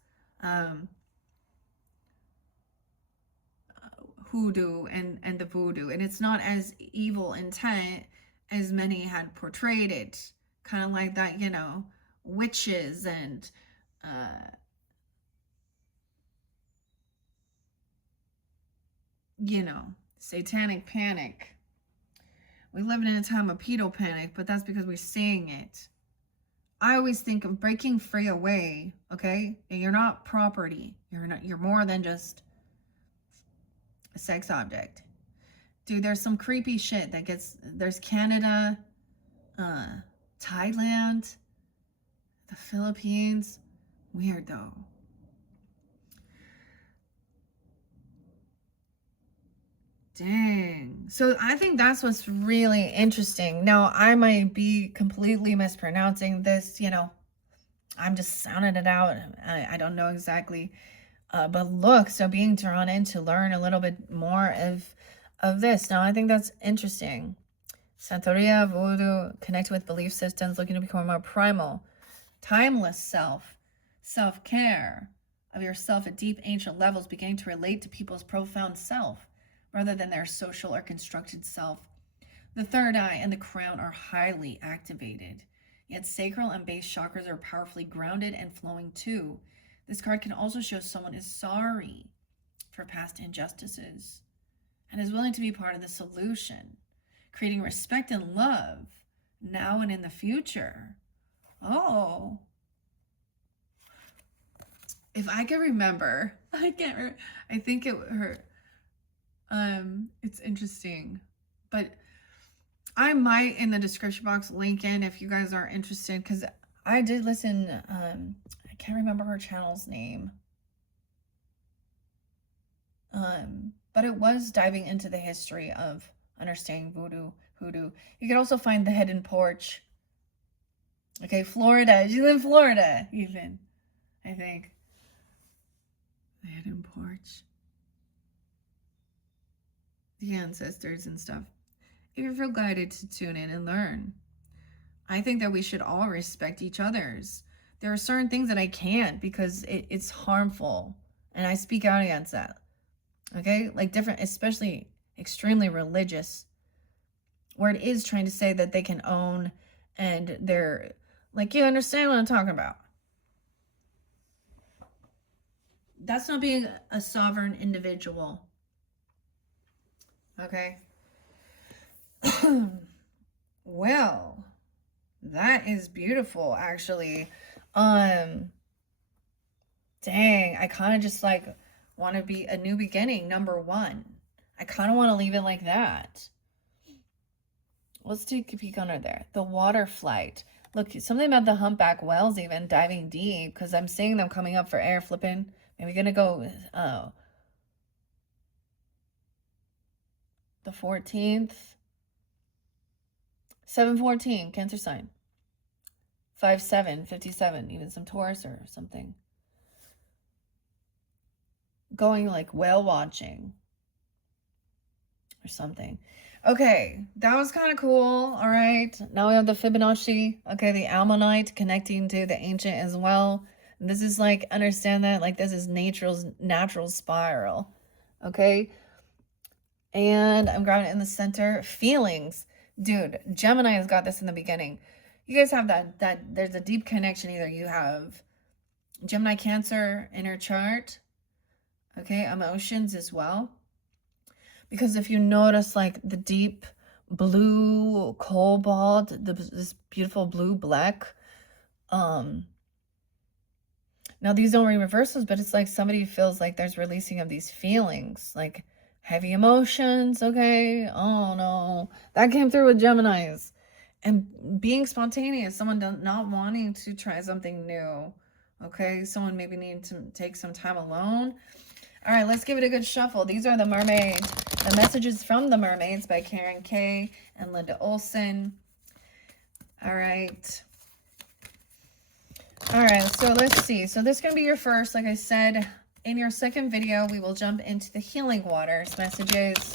hoodoo and the voodoo, and it's not as evil intent as many had portrayed it. Kind of like that, you know, witches and you know, satanic panic. We live in a time of pedo panic, but that's because we're seeing it. I always think of breaking free away, okay? And you're not property. You're more than just a sex object. Dude, there's some creepy shit that there's Canada, Thailand, the Philippines. Weird though. Dang. So I think that's what's really interesting. Now, I might be completely mispronouncing this, you know. I'm just sounding it out. I don't know exactly. But look, so being drawn in to learn a little bit more of this. Now, I think that's interesting. Santeria, voodoo, connect with belief systems, looking to become more primal, timeless self, self-care of yourself at deep ancient levels, beginning to relate to people's profound self rather than their social or constructed self. The third eye and the crown are highly activated, yet sacral and base chakras are powerfully grounded and flowing too. This card can also show someone is sorry for past injustices and is willing to be part of the solution, creating respect and love now and in the future. Oh. If I can remember, I think it hurt. It's interesting, but I might in the description box link in if you guys are interested, because I did listen. I can't remember her channel's name, but it was diving into the history of understanding voodoo. You can also find the hidden porch. Okay, Florida. She's in Florida, even, I think. The hidden porch. The ancestors and stuff. If you feel guided to tune in and learn, I think that we should all respect each other's. There are certain things that I can't because it's harmful, and I speak out against that. Okay, like different, especially extremely religious, where it is trying to say that they can own, and they're like, you understand what I'm talking about. That's not being a sovereign individual. Okay. Well, that is beautiful, actually. Dang, I kind of just like want to be a new beginning, number one. I kind of want to leave it like that. Let's take a peek under there. The water flight. Look, something about the humpback whales even diving deep, because I'm seeing them coming up for air, flipping. Maybe gonna go, the 14th. 7/14, Cancer sign. 5/7, 57, even some Taurus or something. Going like whale watching or something. Okay, that was kind of cool. All right, now we have the Fibonacci. Okay, the Ammonite connecting to the ancient as well. And this is like, understand that, like this is natural spiral. Okay, and I'm grabbing it in the center. Feelings. Dude, Gemini has got this in the beginning. You guys have that there's a deep connection. Either you have Gemini, Cancer in her chart, okay, emotions as well. Because if you notice, like, the deep blue cobalt, this beautiful blue black, now these don't read reversals, but it's like somebody feels like there's releasing of these feelings, like heavy emotions, okay? Oh no, that came through with Geminis. And being spontaneous, someone not wanting to try something new, okay? Someone maybe needing to take some time alone. All right, let's give it a good shuffle. These are the messages from the Mermaids by Karen Kay and Linda Olson. All right. All right, so let's see. So this is going to be your first. Like I said, in your second video, we will jump into the healing waters messages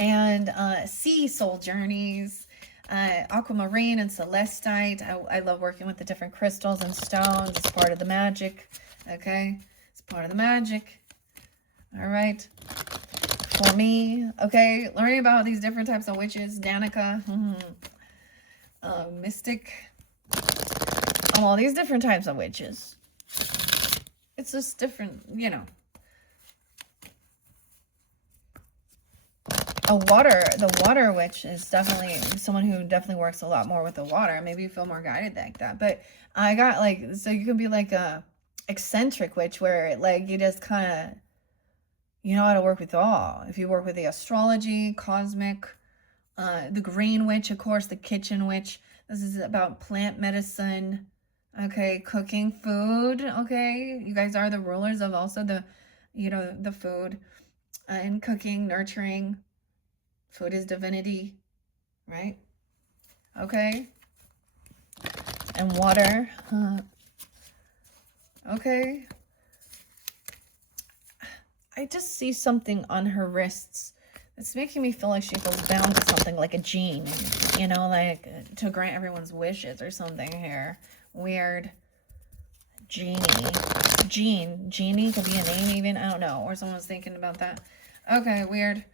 and sea soul journeys, aquamarine and celestite. I love working with the different crystals and stones. It's part of the magic, okay? It's part of the magic. All right. For me, okay, learning about these different types of witches, Danica, mystic, all these different types of witches. It's just different, you know. The water witch is definitely someone who definitely works a lot more with the water. Maybe you feel more guided like that. But I got like, so you can be like a eccentric witch where like you just kind of, you know how to work with all. If you work with the astrology, cosmic, the green witch, of course, the kitchen witch. This is about plant medicine, okay, cooking food, okay. You guys are the rulers of also the, you know, the food and cooking, nurturing. Food is divinity, right? Okay. And water. Okay. I just see something on her wrists. It's making me feel like she feels bound to something, like a gene, you know, like to grant everyone's wishes or something here. Weird. Genie. Genie could be a name even. I don't know. Or someone's thinking about that. Okay, weird.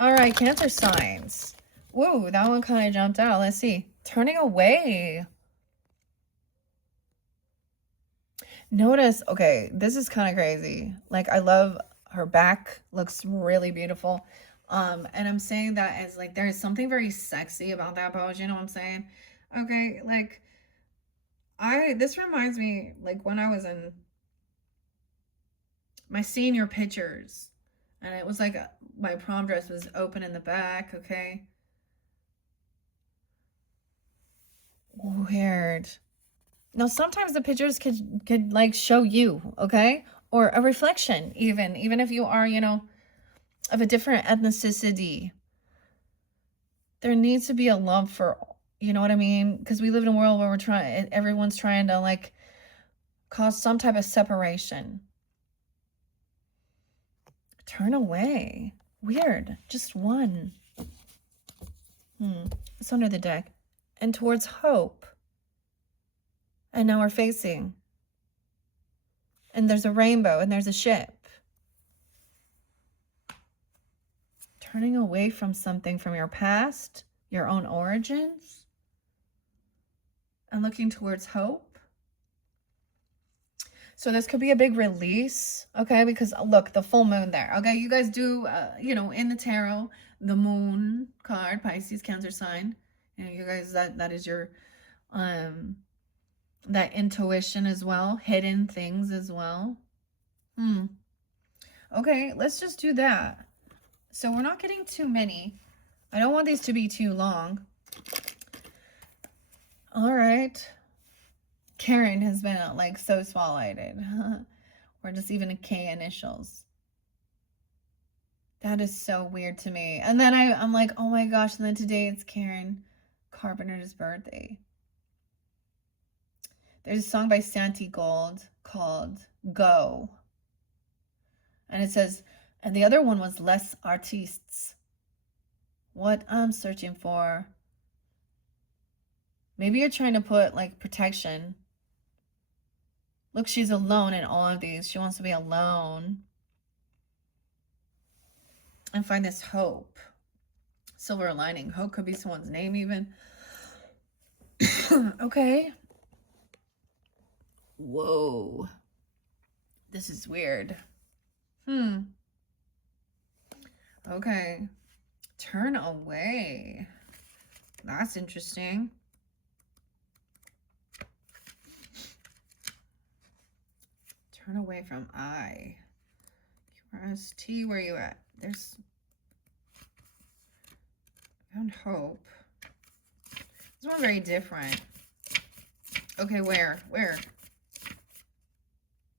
All right, Cancer signs. Whoa, that one kind of jumped out. Let's see. Turning away. Notice, okay, this is kind of crazy. Like, I love her back. Looks really beautiful. And I'm saying that as like, there is something very sexy about that pose. You know what I'm saying? Okay, like, this reminds me, like, when I was in my senior pictures. And it was like, my prom dress was open in the back, okay? Weird. Now, sometimes the pictures could like show you, okay? Or a reflection, even if you are, you know, of a different ethnicity. There needs to be a love for, you know what I mean? Because we live in a world where everyone's trying to like cause some type of separation. Turn away. Weird. Just one. It's under the deck. And towards hope. And now we're facing. And there's a rainbow and there's a ship. Turning away from something from your past, your own origins, and looking towards hope. So this could be a big release, okay? Because look, the full moon there, okay? You guys do, you know, in the tarot, the moon card, Pisces, Cancer sign. You know, you guys, that is your, that intuition as well, hidden things as well. Okay, let's just do that. So we're not getting too many. I don't want these to be too long. All right. Karen has been like so spotlighted. Or just even a K initials. That is so weird to me. And then I'm like, oh my gosh. And then today it's Karen Carpenter's birthday. There's a song by Santi Gold called Go. And it says, and the other one was Les Artistes. What I'm searching for. Maybe you're trying to put like protection. Look, she's alone in all of these. She wants to be alone. And find this hope. Silver lining. Hope could be someone's name even. Okay. Whoa. This is weird. Okay. Turn away. That's interesting. Turn away from I. QRST, where are you at? There's... found hope. This one's very different. Okay, where?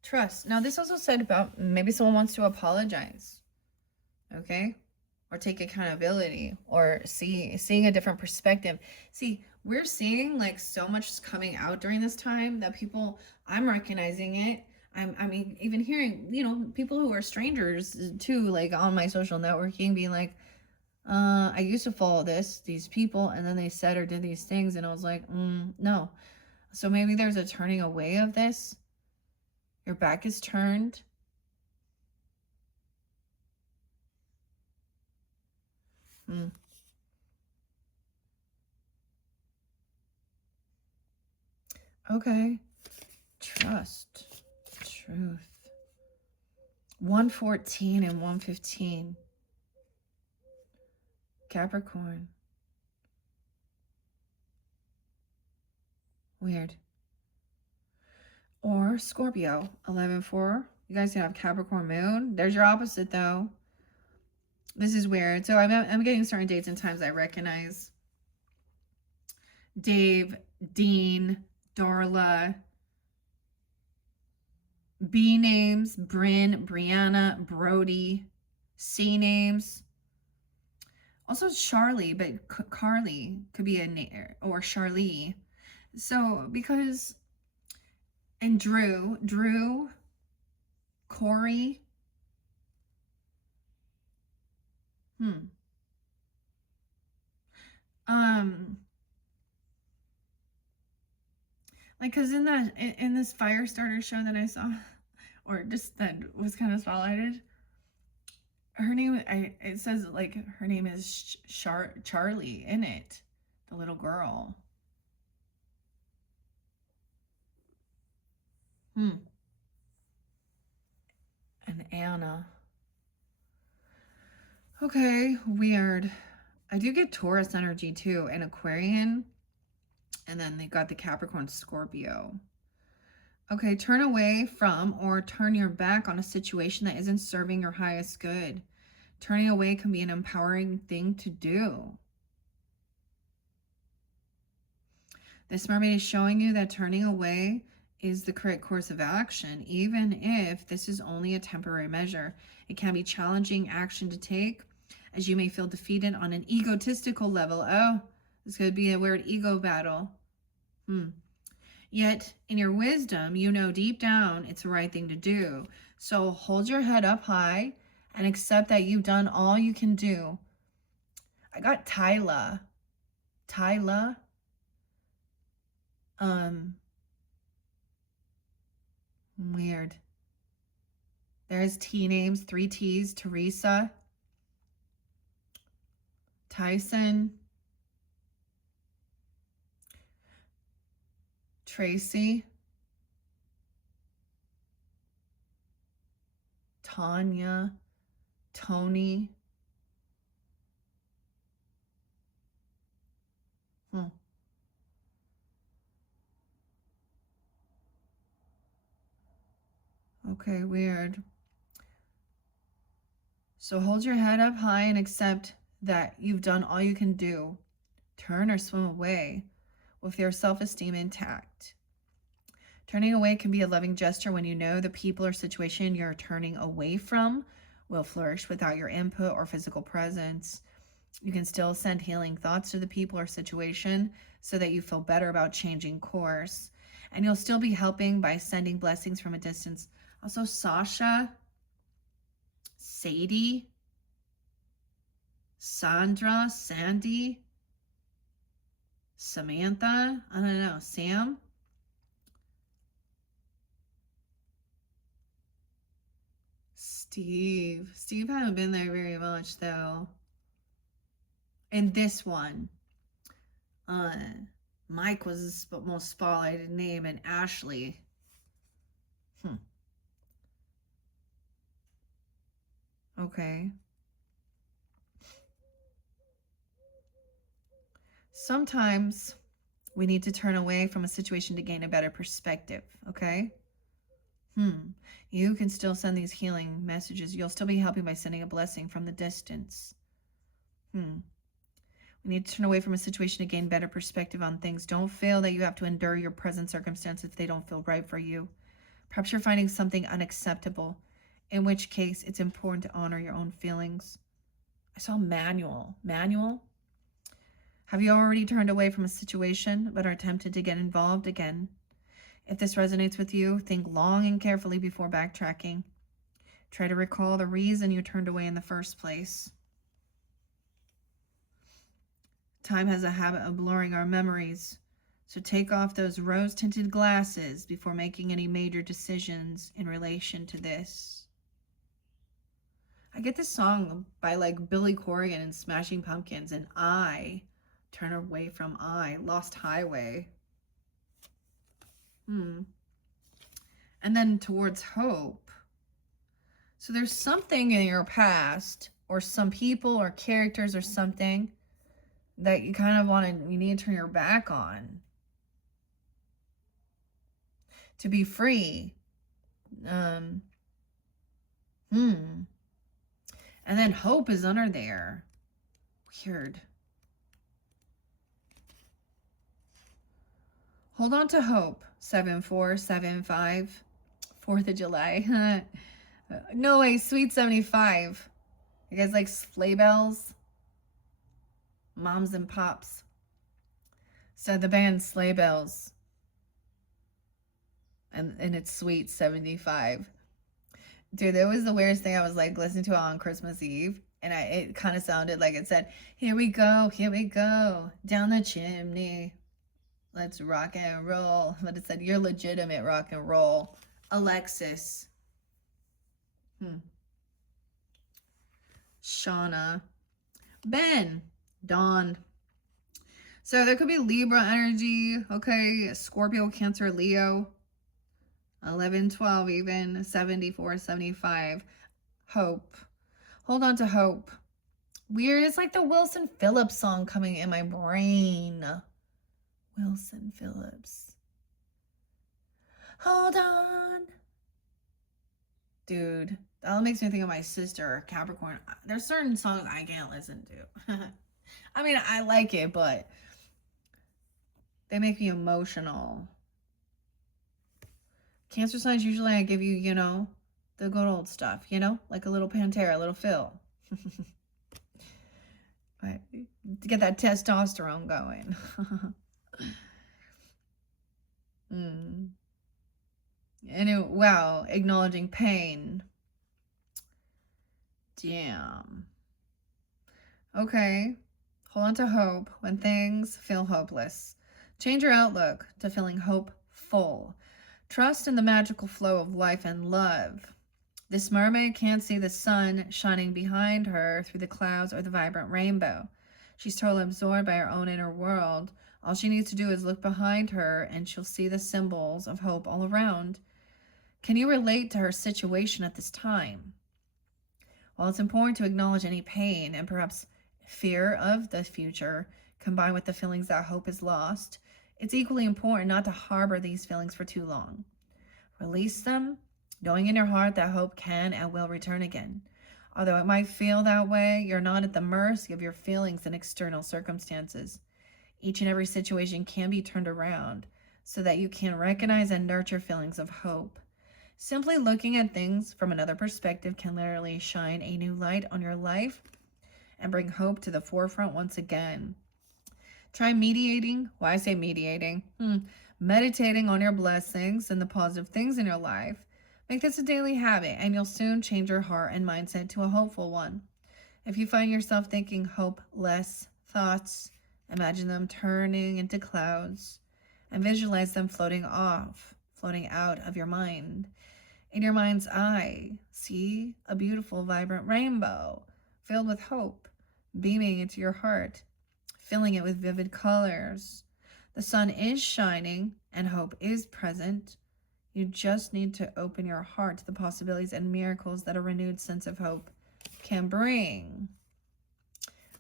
Trust. Now, this also said about maybe someone wants to apologize. Okay? Or take accountability, or seeing a different perspective. See, we're seeing like so much coming out during this time that people, I'm recognizing it. I mean, even hearing, you know, people who are strangers too, like on my social networking being like, I used to follow these people, and then they said or did these things, and I was like, no. So maybe there's a turning away of this. Your back is turned. Okay. Trust. Truth. 114 and 115. Capricorn. Weird. Or Scorpio. 11-4. You guys can have Capricorn moon. There's your opposite though. This is weird. So I'm getting certain dates and times I recognize. Dave, Dean, Darla, B names, Bryn, Brianna, Brody, C names. Also Charlie, but Carly could be a name, or Charlie. So because, and Drew, Corey. Like, cause in this fire starter show that I saw, or just that was kind of spotlighted, her name, it says like her name is Charlie in it, the little girl. And Anna. Okay, weird. I do get Taurus energy too, and Aquarian, and then they got the Capricorn Scorpio. Okay, turn away from or turn your back on a situation that isn't serving your highest good. Turning away can be an empowering thing to do. This mermaid is showing you that turning away is the correct course of action, even if this is only a temporary measure. It can be challenging action to take, as you may feel defeated on an egotistical level. Oh, this could be a weird ego battle. Yet, in your wisdom, you know deep down it's the right thing to do. So hold your head up high and accept that you've done all you can do. I got Tyla. Weird. There's T names, 3 T's. Teresa. Tyson. Tracy. Tanya. Tony. Okay, weird. So hold your head up high and accept that you've done all you can do. Turn or swim away with your self-esteem intact. Turning away can be a loving gesture when you know the people or situation you're turning away from will flourish without your input or physical presence. You can still send healing thoughts to the people or situation so that you feel better about changing course. And you'll still be helping by sending blessings from a distance. Also, Sasha, Sadie, Sandra, Sandy, Samantha, I don't know, Sam. Steve hasn't been there very much though. And this one, Mike was the most spotlighted name, and Ashley. Okay. Sometimes we need to turn away from a situation to gain a better perspective, okay? You can still send these healing messages. You'll still be helping by sending a blessing from the distance. We need to turn away from a situation to gain better perspective on things. Don't feel that you have to endure your present circumstance if they don't feel right for you. Perhaps you're finding something unacceptable, in which case it's important to honor your own feelings. I saw manual. Manual? Have you already turned away from a situation but are tempted to get involved again? If this resonates with you, think long and carefully before backtracking. Try to recall the reason you turned away in the first place. Time has a habit of blurring our memories, so take off those rose-tinted glasses before making any major decisions in relation to this. I get this song by like Billy Corgan and Smashing Pumpkins, and I turn away from Lost Highway. And then towards hope. So there's something in your past, or some people or characters or something that you kind of you need to turn your back on to be free. And then hope is under there. Weird. Hold on to hope. 7475. 4th of July. No way, Sweet 75. You guys like sleigh bells? Moms and pops. So the band Sleigh Bells. And it's Sweet 75. Dude, that was the weirdest thing. I was like listening to it on Christmas Eve, and it kind of sounded like it said, here we go, down the chimney. Let's rock and roll. But it said, you're legitimate rock and roll. Alexis. Shauna. Ben. Dawn. So there could be Libra energy. Okay. Scorpio, Cancer, Leo. 11, 12 even. 74, 75. Hope. Hold on to hope. Weird. It's like the Wilson Phillips song coming in my brain. Wilson Phillips. Hold on. Dude, that makes me think of my sister, Capricorn. There's certain songs I can't listen to. I mean, I like it, but they make me emotional. Cancer signs, usually I give you, the good old stuff, like a little Pantera, a little Phil. But to get that testosterone going. Wow, acknowledging pain. Damn. Okay. Hold on to hope when things feel hopeless. Change your outlook to feeling hopeful. Trust in the magical flow of life and love. This mermaid can't see the sun shining behind her through the clouds or the vibrant rainbow. She's totally absorbed by her own inner world. All she needs to do is look behind her and she'll see the symbols of hope all around. Can you relate to her situation at this time? While it's important to acknowledge any pain and perhaps fear of the future, combined with the feelings that hope is lost, it's equally important not to harbor these feelings for too long. Release them, knowing in your heart that hope can and will return again. Although it might feel that way, you're not at the mercy of your feelings and external circumstances. Each and every situation can be turned around so that you can recognize and nurture feelings of hope. Simply looking at things from another perspective can literally shine a new light on your life and bring hope to the forefront once again. Try mediating. Why I say mediating? Meditating on your blessings and the positive things in your life. Make this a daily habit and you'll soon change your heart and mindset to a hopeful one. If you find yourself thinking hopeless thoughts, imagine them turning into clouds and visualize them floating out of your mind. In your mind's eye, see a beautiful, vibrant rainbow filled with hope, beaming into your heart, filling it with vivid colors. The sun is shining and hope is present. You just need to open your heart to the possibilities and miracles that a renewed sense of hope can bring.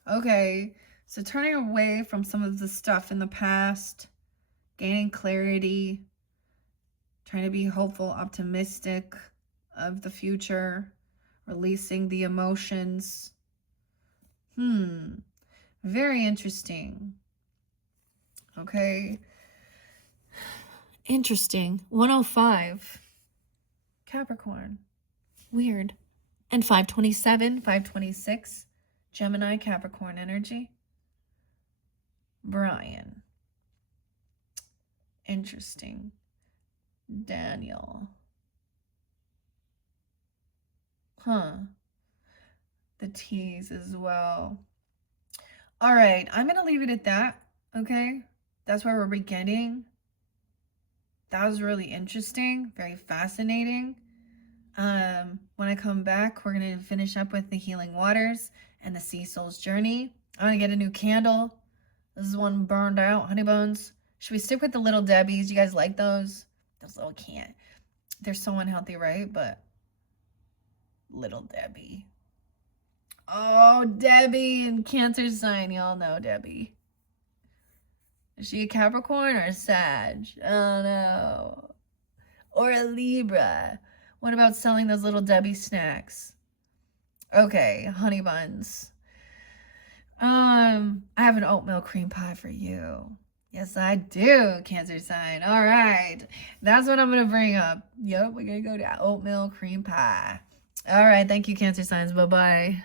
Okay, so turning away from some of the stuff in the past, gaining clarity, trying to be hopeful, optimistic of the future, releasing the emotions. Very interesting. Okay. Interesting. 105. Capricorn. Weird. And 527, 526. Gemini, Capricorn energy. Brian. Interesting. Daniel. The T's as well. All right, I'm going to leave it at that, okay? That's where we're beginning. That was really interesting, very fascinating. When I come back, we're going to finish up with the healing waters and the sea soul's journey. I'm going to get a new candle. This is one burned out, honey buns. Should we stick with the Little Debbies? You guys like those? Those little can't. They're so unhealthy, right? But Little Debbie. Oh, Debbie and Cancer sign. Y'all know Debbie. Is she a Capricorn or a Sag? Oh, no. Or a Libra. What about selling those Little Debbie snacks? Okay, honey buns. I have an oatmeal cream pie for you. Yes, I do, Cancer sign. All right. That's what I'm going to bring up. Yep, we're going to go to oatmeal cream pie. All right. Thank you, Cancer signs. Bye-bye.